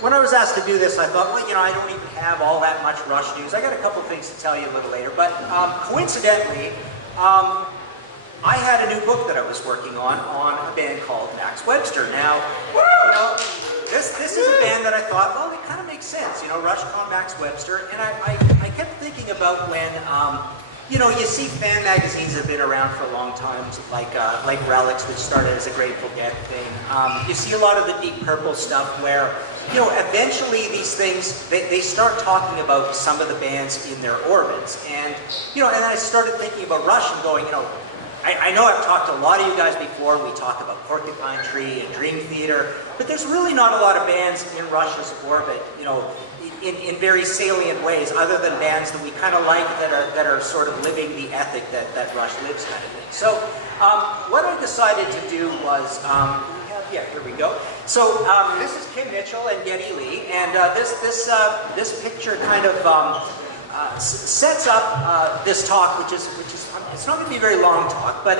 when I was asked to do this, I thought, well, you know, I don't even have all that much Rush news. I got a couple things to tell you a little later, but coincidentally, I had a new book that I was working on a band called Max Webster. Now, you know, this is a band that I thought, well, it kind of makes sense, you know, Rushcon, Max Webster, and I kept thinking about when, you know, you see fan magazines that have been around for a long time, like Relics, which started as a Grateful Dead thing. You see a lot of the Deep Purple stuff where, you know, eventually these things, they start talking about some of the bands in their orbits. And, you know, and I started thinking about Rush and going, you know, I know I've talked to a lot of you guys before. We talk about Porcupine Tree and Dream Theater, but there's really not a lot of bands in Rush's orbit, you know, in very salient ways, other than bands that we kind of like that are sort of living the ethic that Rush lives kind of thing. So what I decided to do was, yeah, here we go. So this is Kim Mitchell and Geddy Lee, and this picture kind of sets up this talk, which is it's not going to be a very long talk, but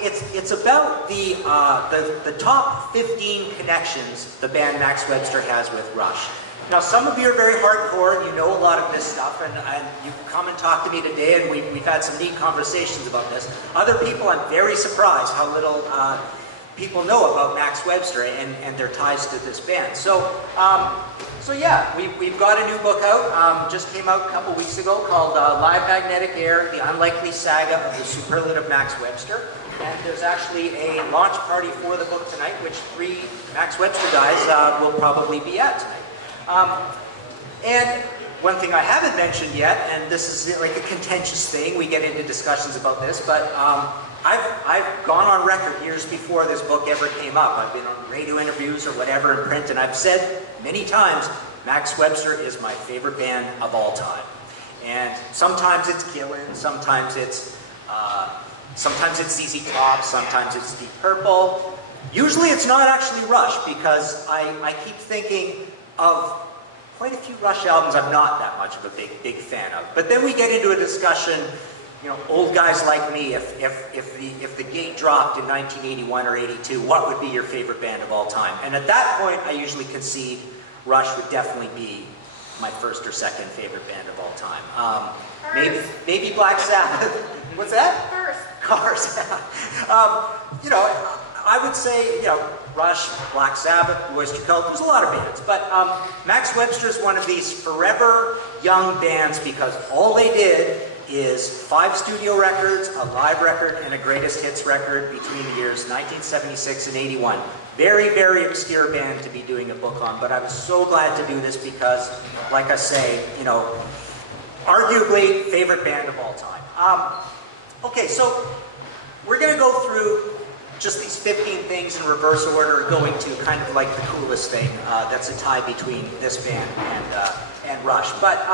it's about the top 15 connections the band Max Webster has with Rush. Now, some of you are very hardcore, and you know a lot of this stuff, and you've come and talked to me today, and we've had some neat conversations about this. Other people, I'm very surprised how little people know about Max Webster and their ties to this band. So yeah, we've got a new book out, just came out a couple weeks ago, called Live Magnetic Air, The Unlikely Saga of the Superlative Max Webster. And there's actually a launch party for the book tonight, which 3 Max Webster guys will probably be at tonight. And one thing I haven't mentioned yet, and this is like a contentious thing, we get into discussions about this, but I've gone on record years before this book ever came up. I've been on radio interviews or whatever in print, and I've said many times, Max Webster is my favorite band of all time. And sometimes it's Gillan, sometimes it's ZZ Top, sometimes it's Deep Purple. Usually it's not actually Rush, because I keep thinking of quite a few Rush albums I'm not that much of a big fan of. But then we get into a discussion, you know, old guys like me, if the gate dropped in 1981 or 82, what would be your favorite band of all time? And at that point, I usually concede Rush would definitely be my first or second favorite band of all time. Maybe Black Sabbath. What's that? Cars. You know, I would say, you know, Rush, Black Sabbath, Webster Cult, there's a lot of bands. But Max Webster is one of these forever young bands because all they did is 5 studio records, a live record, and a greatest hits record between the years 1976 and 81. Very, very obscure band to be doing a book on, but I was so glad to do this because, like I say, you know, arguably favorite band of all time. Okay, so we're going to go through just these 15 things in reverse order, going to kind of like the coolest thing that's a tie between this band and Rush. But,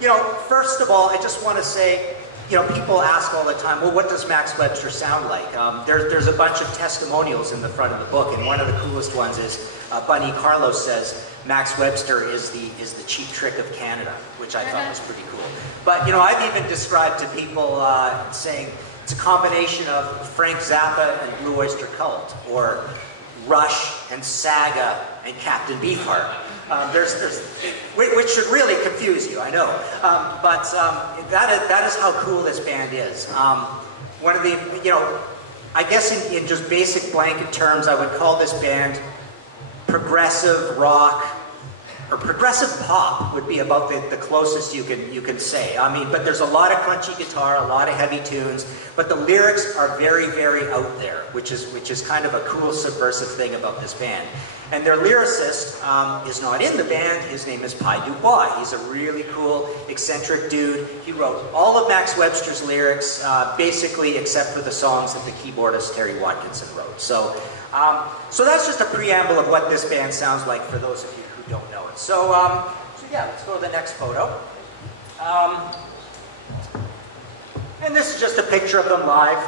you know, first of all, I just want to say, you know, people ask all the time, well, what does Max Webster sound like? There's a bunch of testimonials in the front of the book, and one of the coolest ones is Bunny Carlos says, Max Webster is the Cheap Trick of Canada, which I thought was pretty cool. But, you know, I've even described to people saying, it's a combination of Frank Zappa and Blue Oyster Cult, or Rush and Saga and Captain Beefheart. Which should really confuse you, I know. But that is how cool this band is. One of the, you know, I guess in just basic blanket terms, I would call this band progressive rock, or progressive pop would be about the closest you can say. I mean, but there's a lot of crunchy guitar, a lot of heavy tunes, but the lyrics are very, very out there, which is kind of a cool subversive thing about this band. And their lyricist is not in the band. His name is Pi Dubois. He's a really cool, eccentric dude. He wrote all of Max Webster's lyrics, basically except for the songs that the keyboardist Terry Watkinson wrote. So that's just a preamble of what this band sounds like for those of you who don't know it. So yeah, let's go to the next photo. And this is just a picture of them live.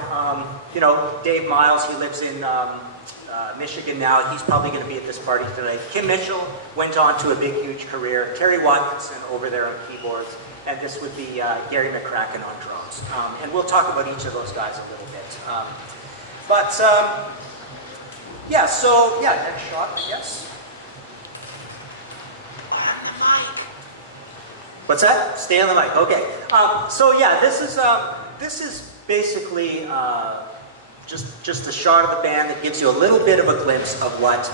You know, Dave Miles, he lives in Michigan now. He's probably going to be at this party tonight. Kim Mitchell went on to a big, huge career. Terry Watkinson over there on keyboards. And this would be Gary McCracken on drums. And we'll talk about each of those guys a little bit. Yeah, so, yeah, next shot, I guess. What's that? Stay on the mic. Okay. So yeah, this is basically just a shot of the band that gives you a little bit of a glimpse of what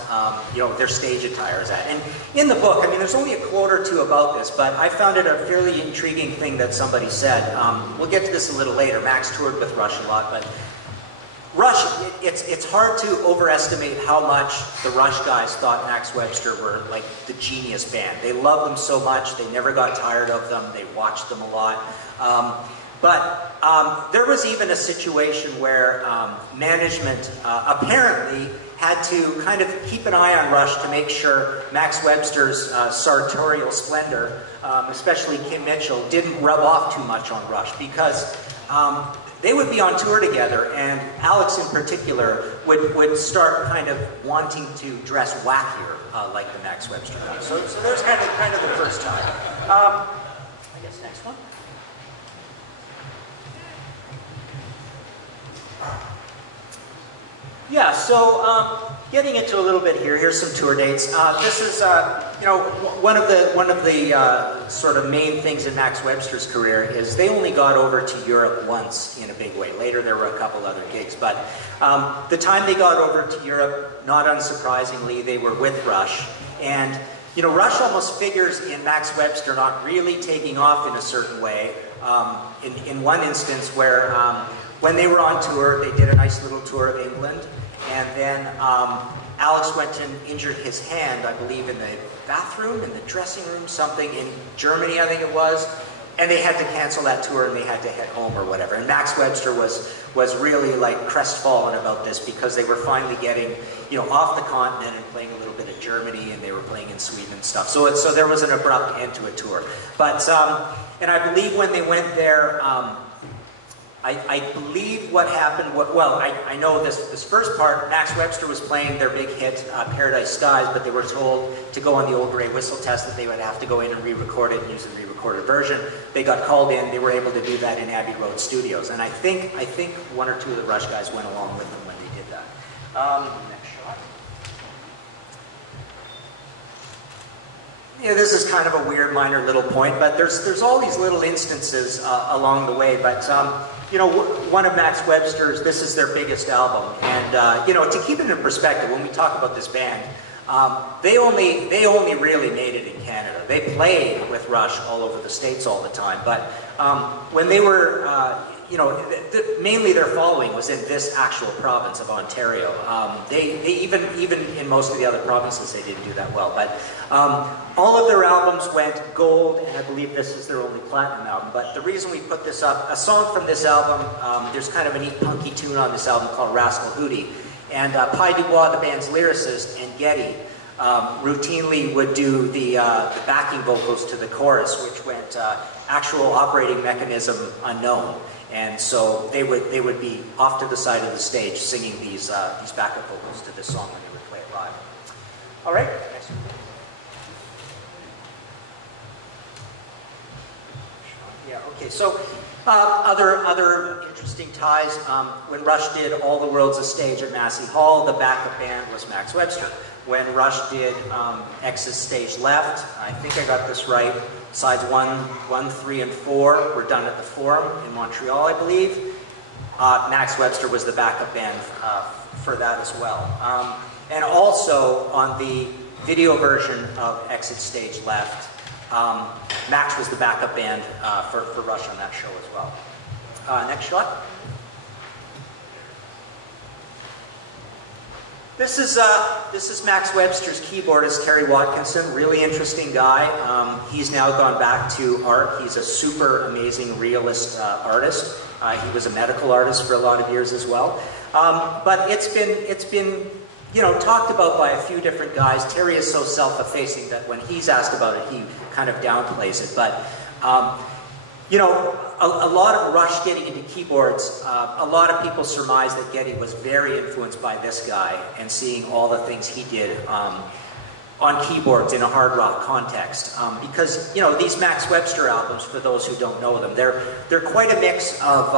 their stage attire is at. And in the book, I mean, there's only a quote or two about this, but I found it a fairly intriguing thing that somebody said. We'll get to this a little later. Max toured with Rush a lot, but Rush, it's hard to overestimate how much the Rush guys thought Max Webster were like the genius band. They loved them so much, they never got tired of them, they watched them a lot. But there was even a situation where management apparently had to kind of keep an eye on Rush to make sure Max Webster's sartorial splendor, especially Kim Mitchell, didn't rub off too much on Rush, because they would be on tour together, and Alex in particular would start kind of wanting to dress wackier like the Max Webster guys. So there's kind of the first time. I guess next one. Yeah, so getting into a little bit here. Here's some tour dates. This is, one of the sort of main things in Max Webster's career is they only got over to Europe once in a big way. Later, there were a couple other gigs, but the time they got over to Europe, not unsurprisingly, they were with Rush, and Rush almost figures in Max Webster not really taking off in a certain way. In one instance where when they were on tour, they did a nice little tour of England, and then Alex went and injured his hand, I believe, in the bathroom, in the dressing room, something in Germany, I think it was, and they had to cancel that tour and they had to head home or whatever. And Max Webster was really like crestfallen about this, because they were finally getting off the continent and playing a little bit of Germany, and they were playing in Sweden and stuff. So there was an abrupt end to a tour. But and I believe when they went there, I believe what happened, I know this first part, Max Webster was playing their big hit, Paradise Skies, but they were told to go on the Old Grey Whistle test, that they would have to go in and re-record it and use a re-recorded version. They got called in, they were able to do that in Abbey Road Studios, and I think one or two of the Rush guys went along with them when they did that. Next shot. This is kind of a weird minor little point, but there's all these little instances along the way, but one of Max Webster's, this is their biggest album, and to keep it in perspective, when we talk about this band, they only really made it in Canada. They played with Rush all over the States all the time, but when they were, mainly their following was in this actual province of Ontario. They even in most of the other provinces, they didn't do that well, but all of their albums went gold, and I believe this is their only platinum album. But the reason we put this up, a song from this album, there's kind of a neat punky tune on this album called Rascal Hootie, and Pi Dubois, the band's lyricist, and Geddy routinely would do the backing vocals to the chorus, which went actual operating mechanism unknown. And so they would be off to the side of the stage singing these backup vocals to this song when they would play it live. All right, next one. Yeah, okay, so other interesting ties. When Rush did All the World's a Stage at Massey Hall, the backup band was Max Webster. When Rush did X's Stage Left, I think I got this right, sides 1, 3, and 4 were done at the Forum in Montreal, I believe. Max Webster was the backup band for that as well. And also on the video version of Exit Stage Left, Max was the backup band for Rush on that show as well. Next shot. This is Max Webster's keyboardist, Kerry Watkinson, really interesting guy. He's now gone back to art. He's a super amazing realist artist. He was a medical artist for a lot of years as well. But it's been talked about by a few different guys. Terry is so self-effacing that when he's asked about it, he kind of downplays it. But a lot of Rush getting into keyboards, a lot of people surmise that Geddy was very influenced by this guy and seeing all the things he did on keyboards in a hard rock context. Because, these Max Webster albums, for those who don't know them, they're quite a mix of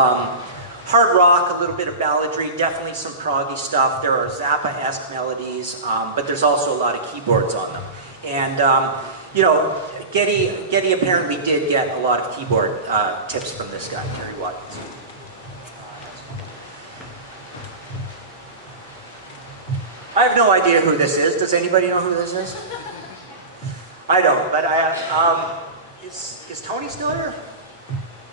hard rock, a little bit of balladry, definitely some proggy stuff. There are Zappa-esque melodies, but there's also a lot of keyboards on them. And, Geddy apparently did get a lot of keyboard tips from this guy, Terry Watkins. I have no idea who this is. Does anybody know who this is? I don't, but is Tony still here?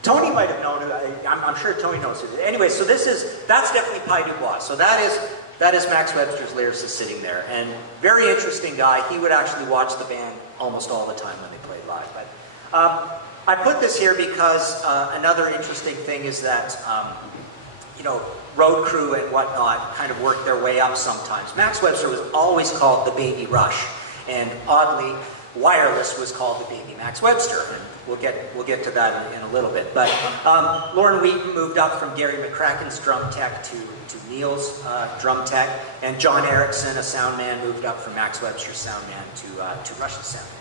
Tony might have known it. I'm sure Tony knows it. Anyway, so that's definitely Pi Dubois. So that is Max Webster's lyricist sitting there, and very interesting guy. He would actually watch the band almost all the time when they played live. But I put this here because another interesting thing is that road crew and whatnot kind of work their way up sometimes. Max Webster was always called the Baby Rush, and oddly, Wireless was called the Baby Max Webster, and we'll get to that in a little bit. But Lauren Wheaton moved up from Gary McCracken's drum tech to Neil's drum tech, and John Erickson, a sound man, moved up from Max Webster's sound man to Rush's sound man.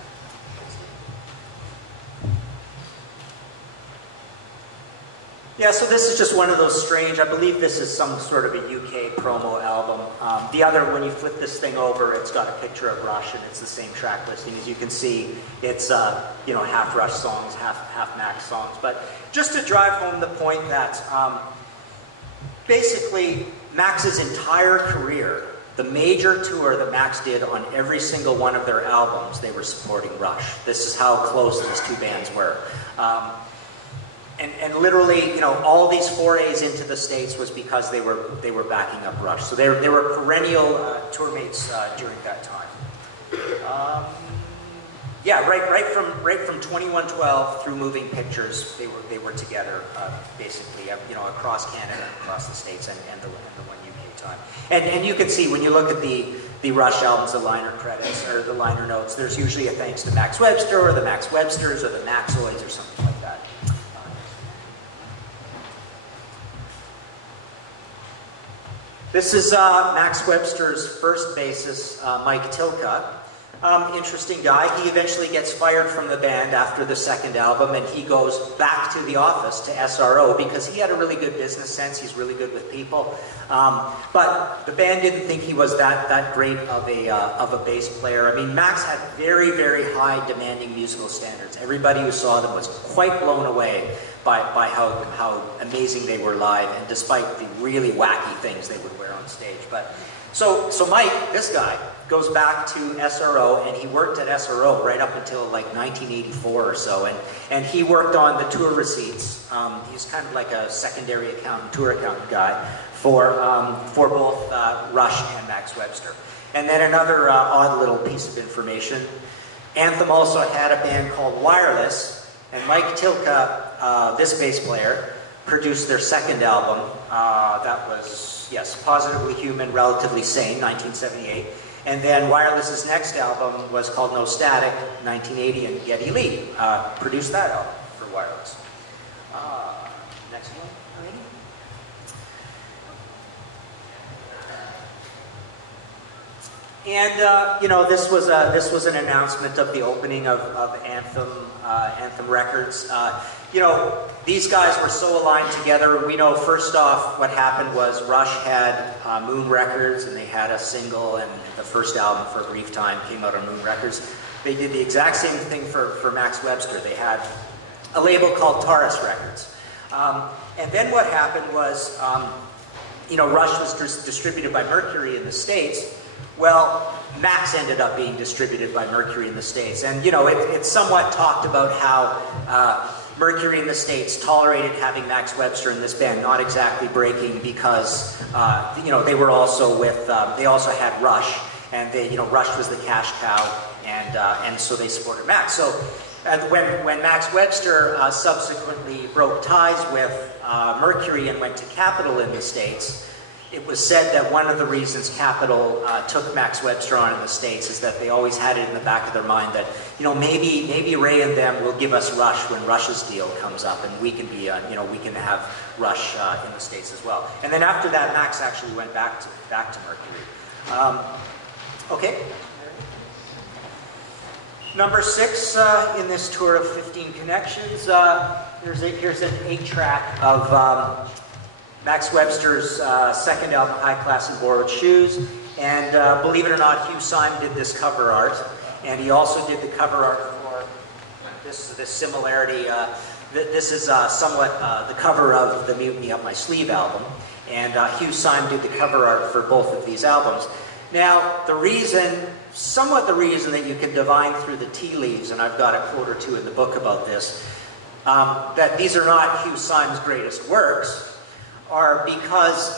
Yeah, so this is just one of those strange, I believe this is some sort of a UK promo album. The other, when you flip this thing over, it's got a picture of Rush, and it's the same track listing. As you can see, it's half Rush songs, half Max songs. But just to drive home the point that basically Max's entire career, the major tour that Max did on every single one of their albums, they were supporting Rush. This is how close these two bands were. And literally, all these forays into the States was because they were backing up Rush. So they were perennial tour mates during that time. Yeah, right from 2112 through Moving Pictures, they were together basically, across Canada, across the States, and the one UK time. And you can see when you look at the Rush albums, the liner credits or the liner notes, there's usually a thanks to Max Webster or the Max Websters or the Maxoids or something like that. This is Max Webster's first bassist, Mike Tilka. Interesting guy. He eventually gets fired from the band after the second album, and he goes back to the office to SRO because he had a really good business sense. He's really good with people. But the band didn't think he was that great of a bass player. I mean, Max had very, very high demanding musical standards. Everybody who saw them was quite blown away by how amazing they were live, and despite the really wacky things they would wear on stage. But so Mike, this guy, goes back to SRO, and he worked at SRO right up until like 1984 or so, and he worked on the tour receipts. He's kind of like a secondary accountant, tour accountant guy for both Rush and Max Webster. And then another odd little piece of information, Anthem also had a band called Wireless, and Mike Tilka, this bass player, produced their second album. That was, yes, Positively Human, Relatively Sane, 1978. And then Wireless's next album was called No Static, 1980, and Geddy Lee produced that album for Wireless. Next one, Randy. And this was an announcement of the opening of Anthem Records. These guys were so aligned together. We know, first off, what happened was Rush had Moon Records, and they had a single, and the first album, For a Brief Time, came out on Moon Records. They did the exact same thing for Max Webster. They had a label called Taurus Records. And then what happened was, Rush was distributed by Mercury in the States. Well, Max ended up being distributed by Mercury in the States. And, it's somewhat talked about how Mercury in the States tolerated having Max Webster in this band, not exactly breaking because, they were also with, they also had Rush, and Rush was the cash cow, and so they supported Max. So when Max Webster subsequently broke ties with Mercury and went to Capitol in the States, it was said that one of the reasons Capitol took Max Webster on in the States is that they always had it in the back of their mind that, maybe Ray and them will give us Rush when Rush's deal comes up, and we can be, we can have Rush in the States as well. And then after that, Max actually went back to Mercury. Okay. Number 6 in this tour of 15 connections. Here's an 8-track of Max Webster's second album, High Class and Borrowed Shoes. And believe it or not, Hugh Syme did this cover art. And he also did the cover art for this similarity. This is somewhat the cover of the Mutiny Up My Sleeve album, and Hugh Syme did the cover art for both of these albums. Now, somewhat the reason that you can divine through the tea leaves, and I've got a quote or two in the book about this, that these are not Hugh Syme's greatest works, are because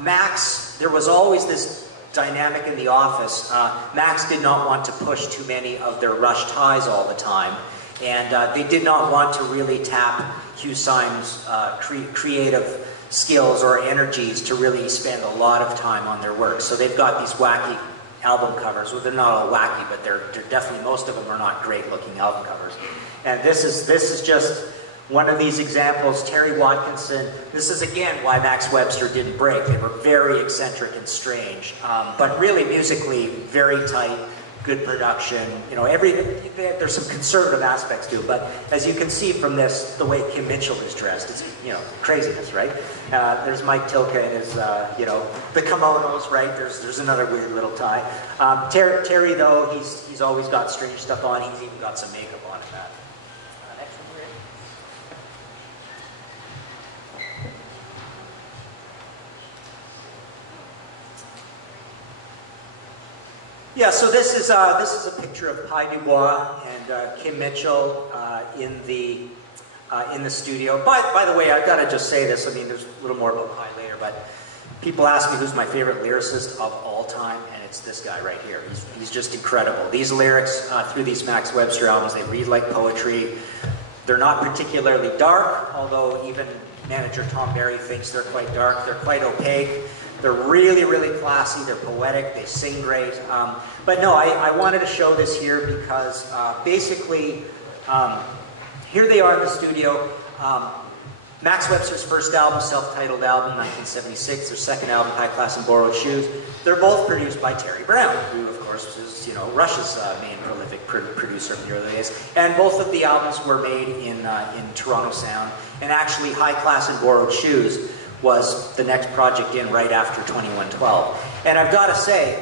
Max, there was always this dynamic in the office. Max did not want to push too many of their Rush ties all the time, and they did not want to really tap Hugh Syme's creative skills or energies to really spend a lot of time on their work. So they've got these wacky album covers. Well, they're not all wacky, but they're definitely, most of them are not great looking album covers. And this is just one of these examples. Terry Watkinson, this is again why Max Webster didn't break. They were very eccentric and strange, but really musically very tight, good production. You know, there's some conservative aspects to it, but as you can see from this, the way Kim Mitchell is dressed, it's, you know, craziness, right? There's Mike Tilka and his, you know, the kimonos, right? There's another weird little tie. Terry though, he's always got strange stuff on. He's even got some makeup on in that. Next one, Rick. Yeah, so this is a picture of Pi Dubois and Kim Mitchell in the studio. By the way, I've got to just say this. I mean, there's a little more about Pi later, but people ask me who's my favorite lyricist of all time, and it's this guy right here. He's just incredible. These lyrics through these Max Webster albums, they read like poetry. They're not particularly dark, although even manager Tom Barry thinks they're quite dark. They're quite opaque. They're really, really classy. They're poetic. They sing great. But no, I wanted to show this here because basically, here they are in the studio. Max Webster's first album, self-titled album, 1976. Their second album, High Class and Borrowed Shoes. They're both produced by Terry Brown, who, of course, is, you know, Rush's main prolific producer of the early days. And both of the albums were made in Toronto Sound. And actually, High Class and Borrowed Shoes was the next project in right after 2112. And I've got to say,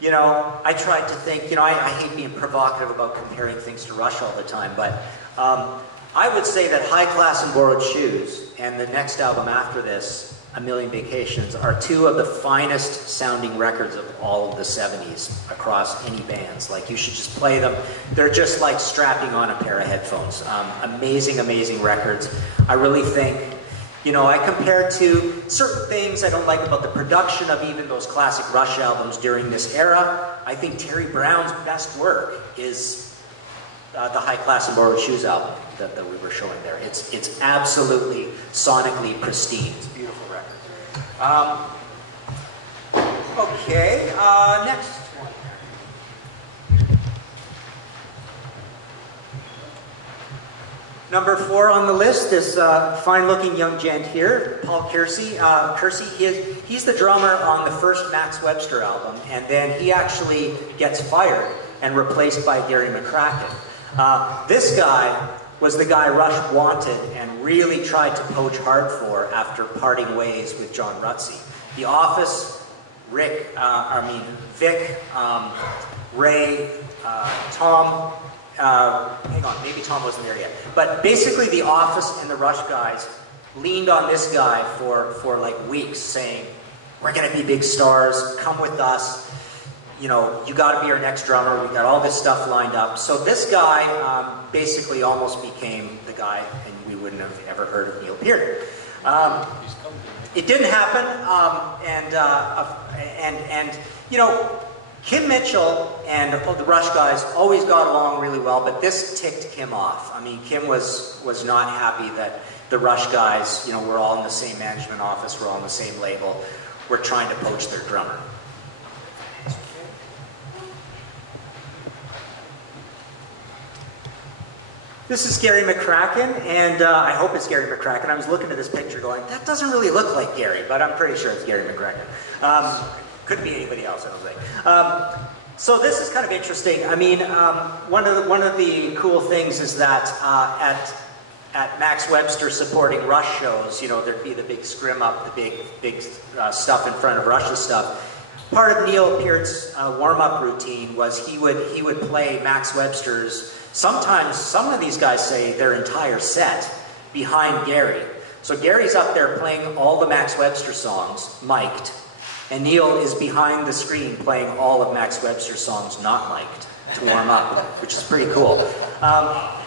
you know, I tried to think, you know, I hate being provocative about comparing things to Rush all the time, but I would say that High Class and Borrowed Shoes and the next album after this, A Million Vacations, are two of the finest sounding records of all of the 70s across any bands. Like, you should just play them. They're just like strapping on a pair of headphones. Amazing, amazing records. I really think, you know, I compared to certain things I don't like about the production of even those classic Rush albums during this era. I think Terry Brown's best work is the High Class and Borrowed Shoes album that we were showing there. It's absolutely sonically pristine. It's a beautiful record. Okay, next one. Number 4 on the list, this fine-looking young gent here, Paul Kersey. He's the drummer on the first Max Webster album, and then he actually gets fired and replaced by Gary McCracken. This guy was the guy Rush wanted and really tried to poach hard for after parting ways with John Rutsey. The Office, Vic, Ray, Tom. Hang on, maybe Tom wasn't there yet. But basically the Office and the Rush guys leaned on this guy for like weeks saying, we're going to be big stars, come with us, you know, you got to be our next drummer, we got all this stuff lined up. So this guy basically almost became the guy, and we wouldn't have ever heard of Neil Peart. It didn't happen, and you know, Kim Mitchell and the Rush guys always got along really well, but this ticked Kim off. I mean, Kim was not happy that the Rush guys, you know, we're all in the same management office, we're all in the same label, we're trying to poach their drummer. This is Gary McCracken, and I hope it's Gary McCracken. I was looking at this picture going, that doesn't really look like Gary, but I'm pretty sure it's Gary McCracken. Could be anybody else, I don't think. So this is kind of interesting. I mean, one of the cool things is that at Max Webster supporting Rush shows, you know, there'd be the big scrim up, the big stuff in front of Rush's stuff. part of Neil Peart's warm-up routine was he would play Max Webster's, sometimes some of these guys say their entire set, behind Gary. So Gary's up there playing all the Max Webster songs, mic'd, and Neil is behind the screen playing all of Max Webster's songs not mic'd to warm up, which is pretty cool.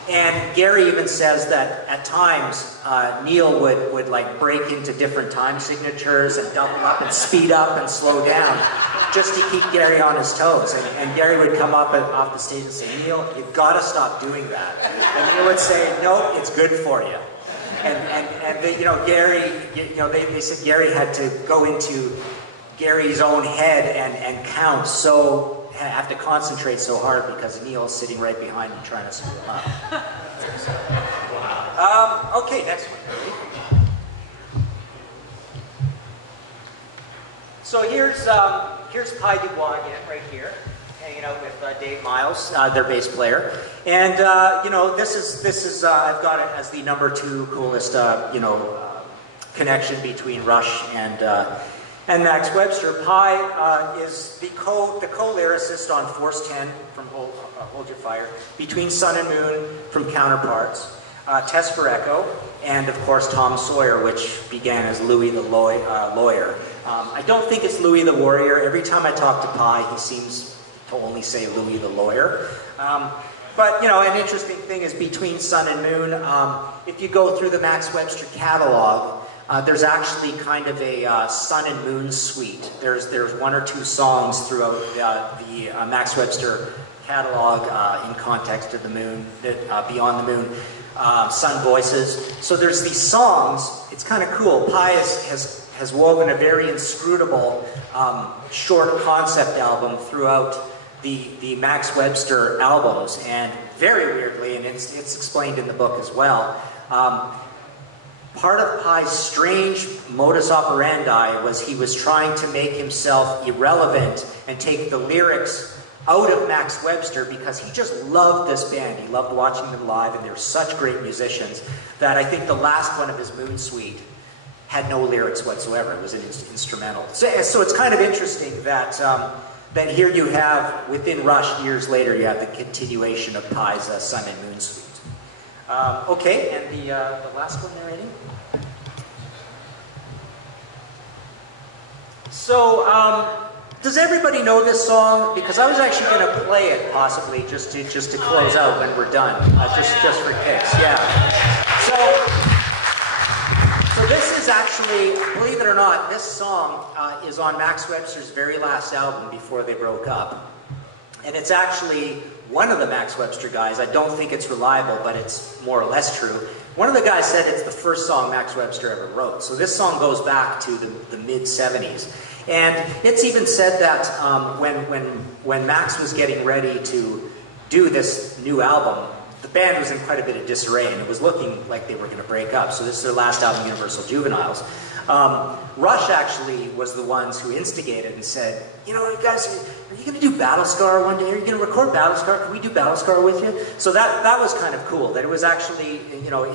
And Gary even says that at times Neil would like break into different time signatures and double up and speed up and slow down just to keep Gary on his toes. And Gary would come up off the stage and say, "Neil, you've got to stop doing that." And Neil would say, "No, it's good for you." And they, Gary, they said Gary had to go into Gary's own head and count, so have to concentrate so hard because Neil's sitting right behind him trying to screw him up. Okay, next one. So here's Pi Dubois again, right here, hanging out with Dave Miles, their bass player, and this is I've got it as the #2 coolest connection between Rush and Max Webster. Pi is the co-lyricist on Force 10 from Hold Your Fire, Between Sun and Moon from Counterparts, Test for Echo, and of course Tom Sawyer, which began as Louis the Lawyer. I don't think it's Louis the Warrior. Every time I talk to Pi, he seems to only say Louis the Lawyer. But, an interesting thing is Between Sun and Moon. If you go through the Max Webster catalog, there's actually kind of a Sun and Moon suite. There's 1 or 2 songs throughout the Max Webster catalog in context of the moon, Beyond the Moon, Sun Voices. So there's these songs. It's kind of cool. Pi has woven a very inscrutable short concept album throughout the Max Webster albums, and very weirdly, and it's explained in the book as well, part of Pi's strange modus operandi was he was trying to make himself irrelevant and take the lyrics out of Max Webster because he just loved this band. He loved watching them live, and they're such great musicians that I think the last one of his Moon Suite had no lyrics whatsoever. It was an instrumental. So it's kind of interesting that that here you have, within Rush, years later, you have the continuation of Pi's Sun and Moon Suite. Okay, and the last one there, Eddie? So, does everybody know this song? Because I was actually going to play it, possibly, just to close out when we're done, just for kicks, yeah. So this is actually, believe it or not, this song is on Max Webster's very last album before they broke up. And it's actually one of the Max Webster guys, I don't think it's reliable, but it's more or less true. One of the guys said it's the first song Max Webster ever wrote. So this song goes back to the mid-'70s. And it's even said that when Max was getting ready to do this new album, the band was in quite a bit of disarray, and it was looking like they were going to break up. So this is their last album, Universal Juveniles. Rush actually was the ones who instigated and said, you guys, are you going to do Battlescar one day? Are you going to record Battlescar? Can we do Battlescar with you? So that was kind of cool, that it was actually,